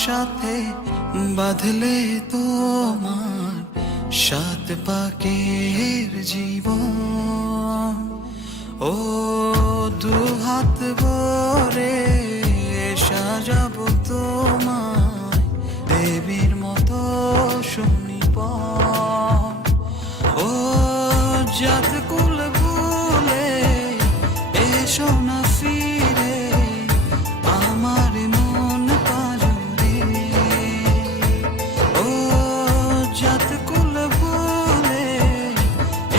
সাথে বাঁধলে তোমার সাত পাকের জীবন। ও দু হাত ভরে সাজাবো তোমায় দেবীর মতো সুনিপন। ও জাত কুল ভুলে এসো না ফিরে আমার মন পাজরে। ও জাত কুল ভুলে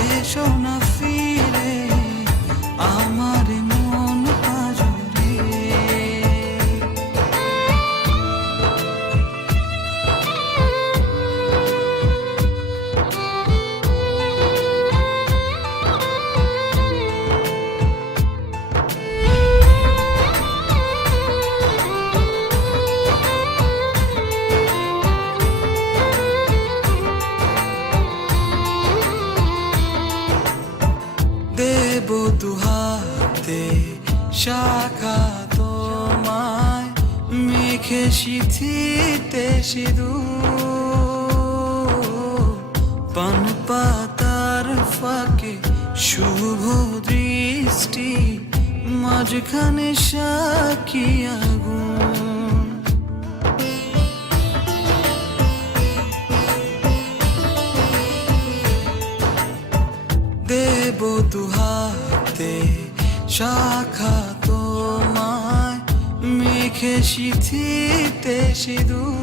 এসো না ফিরে আমার মন পাজরে। দেব দুহাতে শাখা তোমায় মেখে সিথিতে সিঁদুর। পান পাতার ফাঁকে শুভ দৃষ্টি মাঝখানে সাক্ষী আগুন। দেব দুহাতে শাখা তোমায় মেখে সিথিতে সিঁদুর।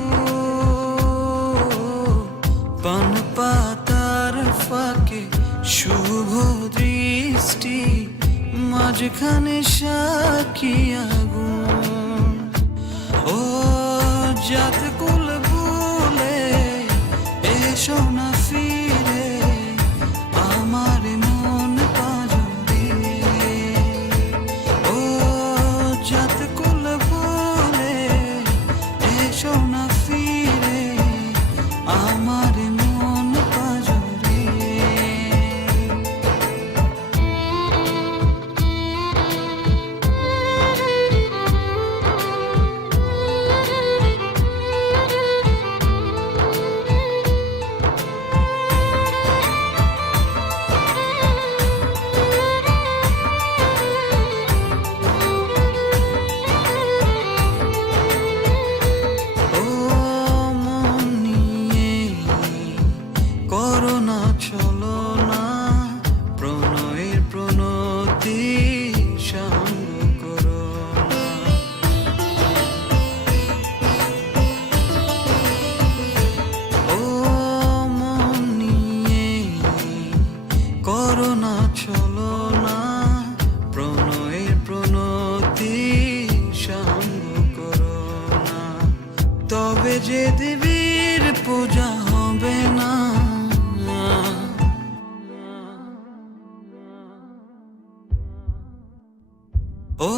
পান পাতার ফাঁকে শুভ দৃষ্টি মাঝখানে সাক্ষী আগুন। ও জাত কুল ভুলে এসো না ফিরে আমার মন পাজরে। ও জাত কুল ভুলে এসো না ফিরে আমার মন পাজরে। ও মন নিয়ে করোনা চলো না প্রণয়ের প্রণতি সাঙ্গ করো না। ও মন নিয়ে করোনা চলো না প্রণয়ের প্রণতি সাঙ্গ করো না। তবে যে দেবীর পূজা হবে না। ও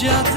জাত